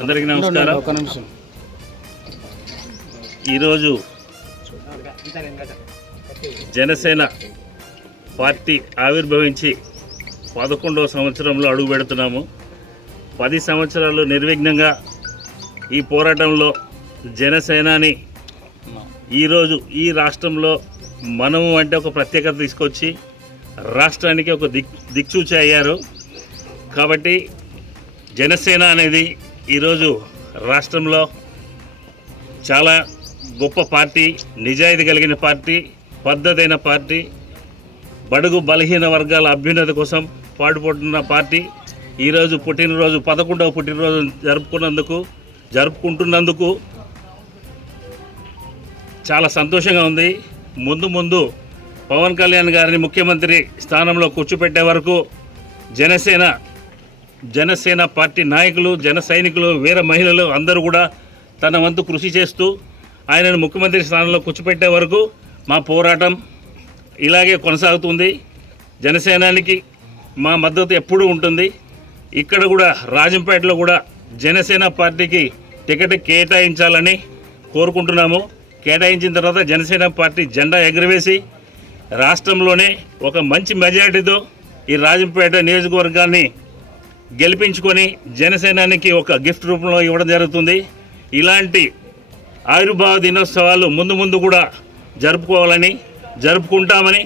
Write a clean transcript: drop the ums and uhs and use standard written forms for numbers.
అందరికీ నమస్కారం. ఈరోజు జనసేన పార్టీ ఆవిర్భవించి 11వ సంవత్సరంలో అడుగు పెడుతున్నాము. 10 సంవత్సరాలు నిర్విఘ్నంగా ఈ పోరాటంలో జనసేనాని ఈరోజు ఈ రాష్ట్రంలో మనము అంటే ఒక ప్రత్యేకత తీసుకొచ్చి రాష్ట్రానికి ఒక దిక్సూచి అయ్యారు. కాబట్టి జనసేన అనేది ఈరోజు రాష్ట్రంలో చాలా గొప్ప పార్టీ, నిజాయితీ కలిగిన పార్టీ, పద్ధతైన పార్టీ, బడుగు బలహీన వర్గాల అభ్యున్నతి కోసం పాటుపడుతున్న పార్టీ. ఈరోజు 11వ పుట్టినరోజు జరుపుకుంటున్నందుకు చాలా సంతోషంగా ఉంది. ముందు పవన్ కళ్యాణ్ గారిని ముఖ్యమంత్రి స్థానంలో కూర్చోపెట్టే వరకు జనసేన పార్టీ నాయకులు, జన సైనికులు, వీర మహిళలు అందరూ కూడా తన వంతు కృషి చేస్తూ ఆయనను ముఖ్యమంత్రి స్థానంలో కూర్చోపెట్టే వరకు మా పోరాటం ఇలాగే కొనసాగుతుంది. జనసేనానికి మా మద్దతు ఎప్పుడూ ఉంటుంది. ఇక్కడ కూడా రాజంపేటలో కూడా జనసేన పార్టీకి టికెట్ కేటాయించాలని కోరుకుంటున్నాము. కేటాయించిన తర్వాత జనసేన పార్టీ జెండా ఎగురవేసి రాష్ట్రంలోనే ఒక మంచి మెజారిటీతో ఈ రాజంపేట నియోజకవర్గాన్ని గెలిపించుకొని జనసేనానికి ఒక గిఫ్ట్ రూపంలో ఇవ్వడం జరుగుతుంది. ఇలాంటి ఆవిర్భావ దినోత్సవాలు ముందు కూడా జరుపుకుంటామని